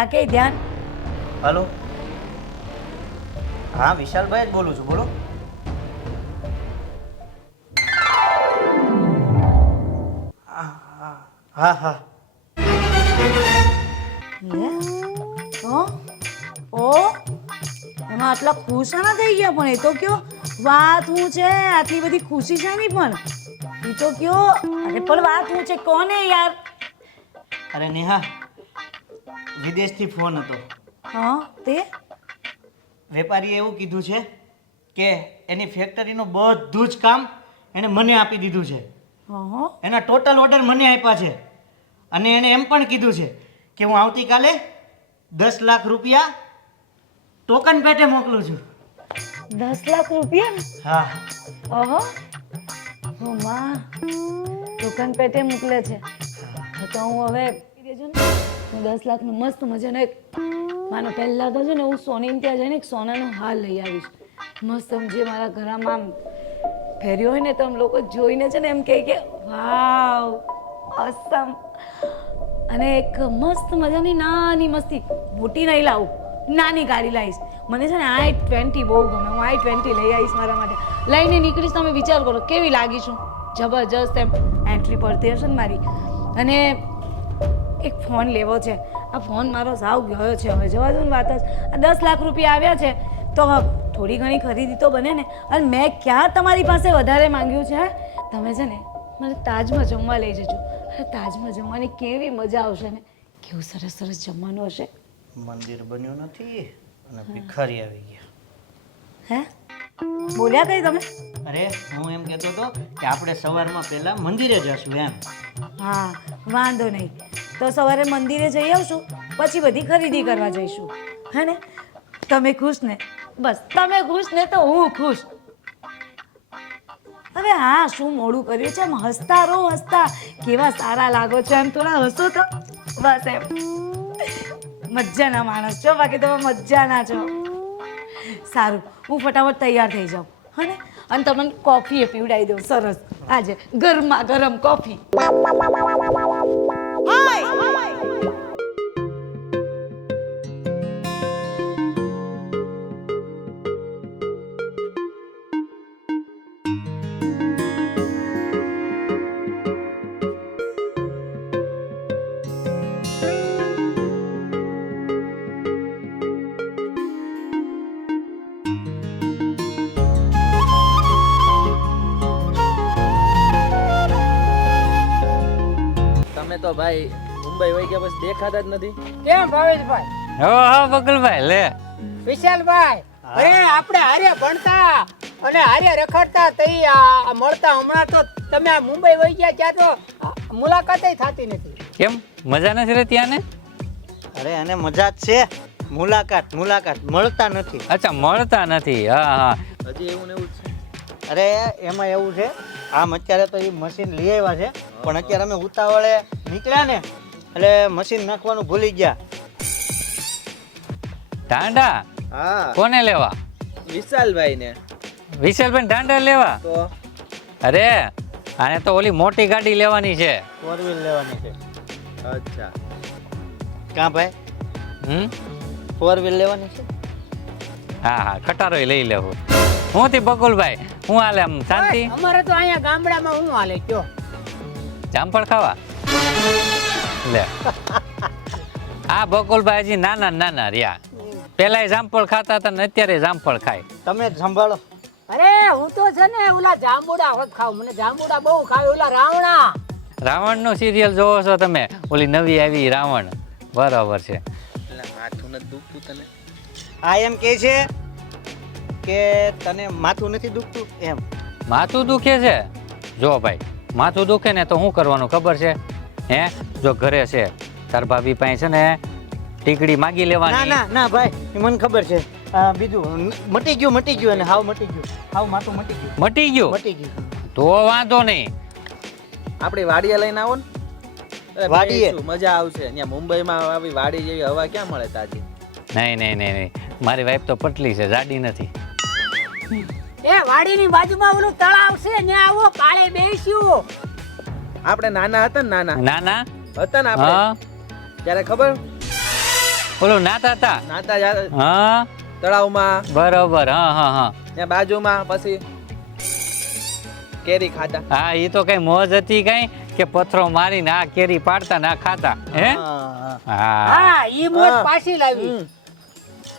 રાખે ધ્યાન. હલો, હા વિશાલભાઈ જ બોલું છું, બોલો. હા હા લે ઓ ઓ એમાં આટલા ખુશ ના થઈ ગયા પણ એ તો કયો વાત હું છે આટલી બધી ખુશી છે નહીં પણ એ તો કયો અરે પણ વાત હું છે કોને યાર. અરે નેહા, વિદેશથી ફોન હતો. હા તે વેપારીએ એવું કીધું છે કે એની ફેક્ટરીનું બધું જ કામ એને મને આપી દીધું છે. હા એના ટોટલ ઓર્ડર મને આપ્યા છે અને એને એમ પણ કીધું છે કે હું આવતીકાલે 10 લાખ રૂપિયા ટોકન પેટે મોકલું છું. 10 લાખ રૂપિયા? હા. ઓહો ઓ માં દુકાન પેટે મોકલે છે તો હું હવે હું 10 લાખનું મસ્ત મજાનો એક માનો પહેલા તો છે ને હું સોનીને ત્યાં જઈને એક સોનાનો હાર લઈ આવીશ મસ્ત જે મારા ઘરમાં ફેર્યો હોય ને તો આમ લોકો જોઈને છે ને એમ કહે કે વાવ ઓસમ. અને એક મસ્ત મજાની નાની મસ્તી મોટી નહીં લાવું નાની ગાડી લાવીશ. મને છે ને i20 બહુ ગમે. હું i20 લઈ આવીશ મારા માટે. લઈને નીકળીશ તમે વિચાર કરો કેવી લાગીશું જબરજસ્ત એમ એન્ટ્રી પડતી હશે ને મારી. અને એક ફોન લેવો છે. આ ફોન મારો સાવ ગયો છે હવે જવા દો ને વાત જ. આ 10 લાખ રૂપિયા આવ્યા છે તો થોડી ઘણી ખરીદી તો બને ને. અને મેં ક્યાં તમારી પાસે વધારે માંગ્યું છે. તમે છે ને મને તાજમાં જમવા લઈ જજો. અરે તાજમાં જમવાની કેવી મજા આવશે ને કેવું સરસ સરસ જમવાનું હશે. મંદિર બન્યું નથી અને ભિખારી આવી ગયા. હે બોલ્યા કઈ તમે? અરે હું એમ કહેતો હતો કે આપણે સવારમાં પહેલા મંદિરે જશું એમ. હા વાંધો નહીં તો સવારે મંદિરે જઈ આવશું પછી બધી ખરીદી કરવા જઈશું હે ને. તમે ખુશ ને બસ તમે ખુશ ને તો હું ખુશ. હવે હા શું મોડું કર્યું છે એમ હસતા રહો હસતા. કેવા સારા લાગો છો એમ થોડા હસો તો બસ એમ. મજાના માણસ છો બાકી તમે મજાના છો. સારું હું ફટાફટ તૈયાર થઈ જાઉં હને અને તમને કોફી એ પીવડાવી દઉં સરસ આજે ગરમા ગરમ કોફી. તમે તો ભાઈ મુંબઈ વહી ગયા પછી દેખાતા જ નથી. કેમ ભાવેશભાઈ? હા બકુલભાઈ લે વિશાલભાઈ, અરે આપણે હારે ભણતા અને હારે રખડતા તઈ આ મળતા હમણાં તો તમે આ મુંબઈ વહી ગયા ત્યાં તો મુલાકાત થતી નથી. કેમ મજા નથી રહેતી આને? અરે અને મજા જ છે. મુલાકાત મળતા નથી. અચ્છા મળતા નથી. હા હા હજી એવું ને એવું જ છે. અરે એમાં એવું છે આમ અત્યારે તો એ મશીન લઈ આવ્યા છે પણ અત્યારે અમે ઉતાવળે નીકળ્યા ને એટલે મશીન નાખવાનું ભૂલી ગયા. ટાંડા હા કોને લેવા? વિશાલભાઈ ને. વિશાલભાઈ ટાંડા લેવા? તો અરે આને તો ઓલી મોટી ગાડી લેવાની છે. 4 વ્હીલ લેવાની છે. અચ્છા કાં ભાઈ? 4 વ્હીલ લેવાની છે. હા હા ખટારો લઈ લેવું. હું થી બકુલભાઈ હું હાલે આમ શાંતિ? અમારે તો અહીંયા ગામડામાં હું હાલે કયો જામફળ ખાવા લે. આ બકુલભાઈ હજી નાના રહ્યા. પેલા જામફળ ખાતા હતા ને અત્યારે જામફળ ખાય. તમે જ સંભાળો. અરે હું તો છે ને ઓલા જાંબુડા હોત ખાવ. મને જાંબુડા બહુ ખાવ. ઓલા રાવણા રાવણ નું સિરિયલ જોવો છો તમે? ઓલી નવી આવી રાવણ બરાબર છે. એટલે માથું નથી દુખતું તને? આ એમ કહે છે કે તને માથું નથી દુખતું એમ. માથું દુખે છે? જો ભાઈ માથું દુખે ને તો શું કરવાનું ખબર છે? હે જો ઘરે છે તાર ભાભી પાસે છે ને ટીકડી માગી ના લેવાની. ના ના ભાઈ મને ખબર છે. બીજું મટી ગયું અને હાવ મટી ગયું. હાવ માથું મટી ગયું. તો વાંધો નહીં. આપણી વાડીએ લઈને આવો ને. અરે વાડીએ? ભાઈ, શું મજા આવશે ત્યાં મુંબઈમાં. આવી વાડી જેવી હવા ક્યાં મળે તાજી? નહીં મારી વાઈફ તો પટલી છે જાડી નથી. એ વાડીની બાજુમાં ઓલું તળાવ છે ત્યાં આવો કાળે બેસ્યું. આપણે નાના હતા ને નાના હતા ને આપણે હા ત્યારે ખબર ઓલું નાતા હતા નાતા હા તળાવમાં બરોબર હા હા હા ત્યાં બાજુમાં પછી કેરી ખાતા. હા એ તો કઈ મોજ હતી કઈ કે પથ્થરો મારીને આ કેરી પાડતા ને આ ખાતા હે હા હા ઈ મોજ પાછી લાવી.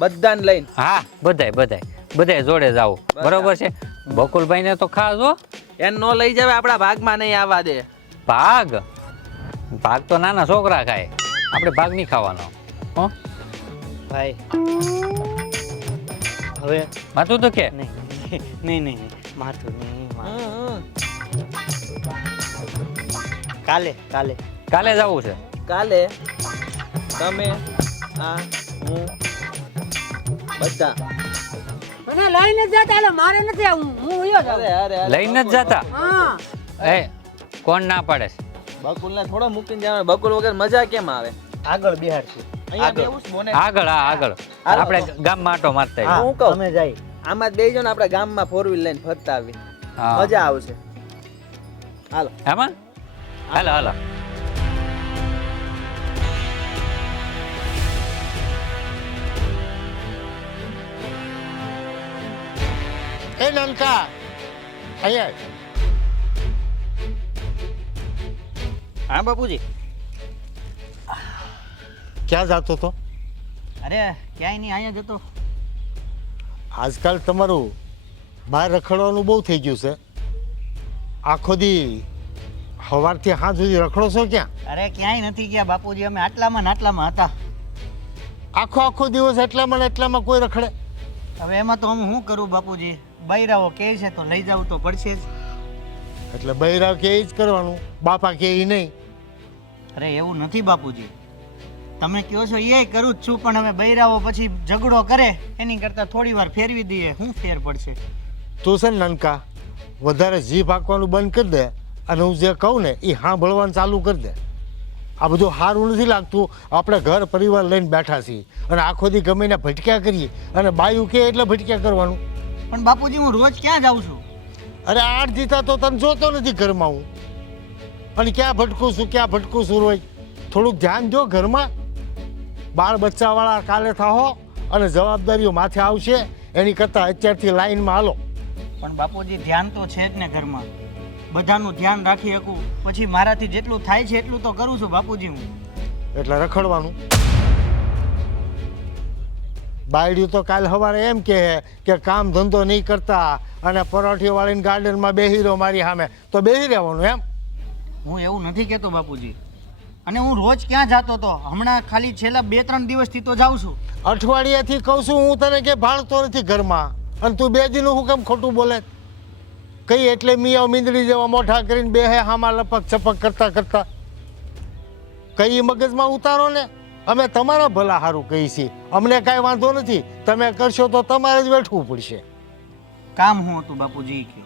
બધાને લઈને. હા બધાય જોડે જાવ બરોબર છે બકુલભાઈ ને તો ખાસ હો એને નો લઈ જાવે આપણા ભાગમાં નહીં આવવા દે. ભાગ તો નાના છોકરા ખાય આપણે ભાગ નહીં ખાવાનો હો ભાઈ હવે માતું તો કે નહીં માથું નહીં હમ. કાલે કાલે જવું છે કાલે તમે આ હું બધા. મને લઈને જ જતા એટલે મારે નથી આવું. હું ઉયો જાઉં. અરે લઈને જ જતા હા એ કોણ ના પાડે છે બકુલને થોડો મૂકીને જવાનું. બકુલ વગર મજા કેમ આવે? આગળ બિહાડશું અહીંયા બેવું છે બોને. આગળ આપણે ગામમાં આટો મારતા આવીએ. હું કહું અમે જાય આમાં જ બેસજો ને આપણે ગામમાં 4 વ્હીલ લઈને ફરતા આવી. હા. મજા આવશે. હાલો. આમાં હાલો એ નનકા અહીંયા હા બાપુજી ક્યાં જતો તો અરે ક્યાંય નહીં અહીંયા જતો આજકાલ તમારું બહાર રખડવાનું બહુ થઈ ગયું છે આખો દી સવારથી સાંજ સુધી રખડો છો ક્યાં અરે ક્યાંય નથી ગયા બાપુજી અમે આટલામાં ને આટલામાં હતા આખો દિવસ એટલામાં ને એટલામાં કોઈ રખડે હવે એમાં તો હું શું કરું બાપુજી બૈરાઓ કહે છે તો લઈ જવું તો પડશે જ એટલે બૈરાવ કે એ જ કરવાનું બાપા કે એ નહીં અરે એવું નથી બાપુજી તમે કહો છો એ કરું જ છું પણ હવે બૈરાઓ પછી ઝઘડો કરે એની કરતાં થોડી વાર ફેરવી દઈએ શું ફેર પડશે તું છે ને નનકા વધારે જીભ હાંકવાનું બંધ કરી દે અને હું જે કહું ને એ સાંભળવાનું ચાલુ કરી દે આ બધું સારું નથી લાગતું આપણે ઘર પરિવાર લઈને બેઠા છીએ અને આખો દી ગમે ને ભટક્યા કરીએ અને બાયું કે એટલે ભટક્યા કરવાનું પણ બાપુજી હું રોજ ક્યાં જાઉં છું અરે 8 દીધા તો તને જોતો નથી ઘરમાં હું અને ક્યાં ભટકું છું રોજ થોડુંક ધ્યાન દો ઘરમાં બાળ બચ્ચાવાળા કાલે થાહો અને જવાબદારીઓ માથે આવશે એની કરતાં અત્યારથી લાઈનમાં હાલો પણ બાપુજી ધ્યાન તો છે જ ને ઘરમાં બધાનું ધ્યાન રાખી શકું પછી મારાથી જેટલું થાય છે એટલું તો કરું છું બાપુજી હું એટલે રખડવાનું બાયડ્યું તો કાલ સવારે એમ કહે કે કામ ધંધો નહીં કરતા અને પરોઠી વાળીને ગાર્ડનમાં બેહી રહ્યો મારી સામે તો બેહી રહેવાનું એમ હું એવું નથી કહેતો બાપુજી અને હું રોજ ક્યાં જતો હતો હમણાં ખાલી છેલ્લા 2-3 દિવસથી તો જાઉં છું અઠવાડિયાથી કહું છું હું તને કે ભાળતો નથી ઘરમાં અને તું 2 દિનનું હું કેમ ખોટું બોલે કઈ એટલે મિયાઓ મીંદડી જેવા મોઢા કરીને બેહે હામાં લપક ચપક કરતા કઈ મગજમાં ઉતારો ને અમે તમારા ભલા સારું કહીએ છીએ અમને કાંઈ વાંધો નથી તમે કરશો તો તમારે જ બેઠવું પડશે કામ હું હતું બાપુજી કે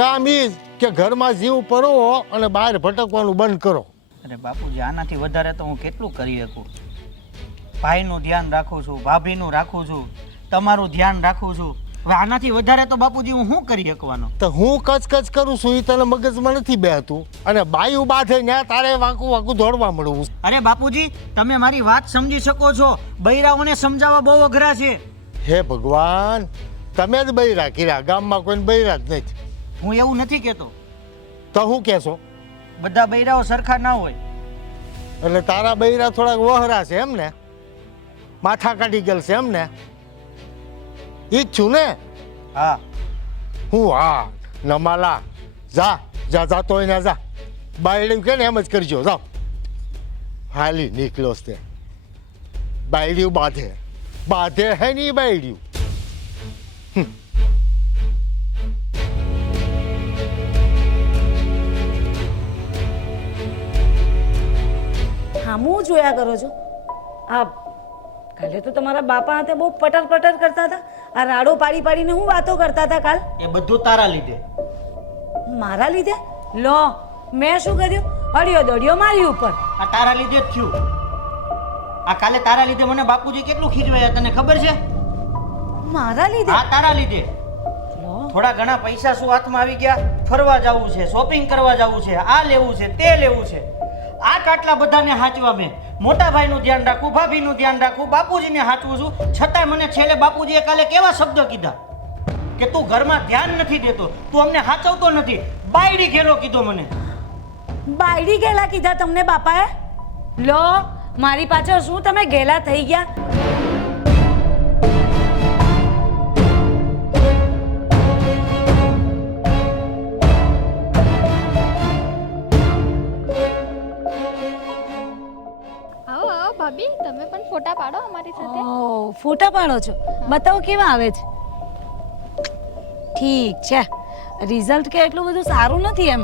કામ ઈ જ કે ઘરમાં જીવ પરોવો અને બહાર ભટકવાનું બંધ કરો અરે બાપુજી આનાથી વધારે તો હું કેટલું કરી શકું ભાઈનું ધ્યાન રાખું છું ભાભીનું રાખું છું તમારું ધ્યાન રાખું છું હવે આનાથી વધારે તો બાપુજી હું શું કરી શકવાનો તો હું કચ કરું છું એ તને મગજમાં નથી બેહતું અને બાયું બાંધે ત્યાં તારે વાંકું દોડવા મળવું અરે બાપુજી તમે મારી વાત સમજી શકો છો બૈરાઓને સમજાવવા બહુ અઘરા છે હે ભગવાન તમે જ બૈરા કર્યા ગામમાં કોઈને બૈરા જ નથી હું એવું નથી કહેતો તો હું કહેશો બધા બૈરાઓ સરખા ના હોય એટલે તારા બૈરા થોડાક વહરા છે એમ ને માથા કાઢી ગયેલ છે એમ ને ઈ જ છું ને હા હું હા નમાલા જાતો હોય ને જા બાયડી કે ને એમ જ કરજો જાઓ હાલી નીકળ્યો તે બાયડીયું બાંધે હે નહીં બાયડીયું હામું જોયા કરો છો આ કાલે તો તમારા બાપા હાથે બહુ પટર કરતા હતા આ રાડો પાડીને હું વાતો કરતા હતા કાલ એ બધું તારા લીધે મારા લીધે લો મેં શું કર્યું અડિયો દડિયો મારી ઉપર આ તારા લીધે જ થયું આ કાલે તારા લીધે મને બાપુજી કેટલું ખીજવાયા તને ખબર છે મારા લીધે આ તારા લીધે લો થોડા ઘણા પૈસા શું હાથમાં આવી ગયા ફરવા જવું છે શોપિંગ કરવા જવું છે આ લેવું છે તે લેવું છે આ કાટલા બધાને હાચવા મેં મોટા ભાઈનું ધ્યાન રાખું, ભાભીનું ધ્યાન રાખું, બાપુજીને હાચવું છું, છતાંય મને છેલ્લે બાપુજીએ કાલે કેવા શબ્દ કીધા કે તું ઘરમાં ધ્યાન નથી દેતો, તું અમને હાચવતો નથી, બાયડી ઘેલો કીધો મને. બાયડી ગેલા કીધા તમને બાપાએ? લો મારી પાછળ શું તમે ગેલા થઈ ગયા? આવો આવો ભાભી તમે પણ ફોટા પાડો અમારી સાથે. ઓ ફોટા પાડો છો? બતાવો કેવા આવે છે. ઠીક છે, રિઝલ્ટ કે એટલું બધું સારું નથી એમ.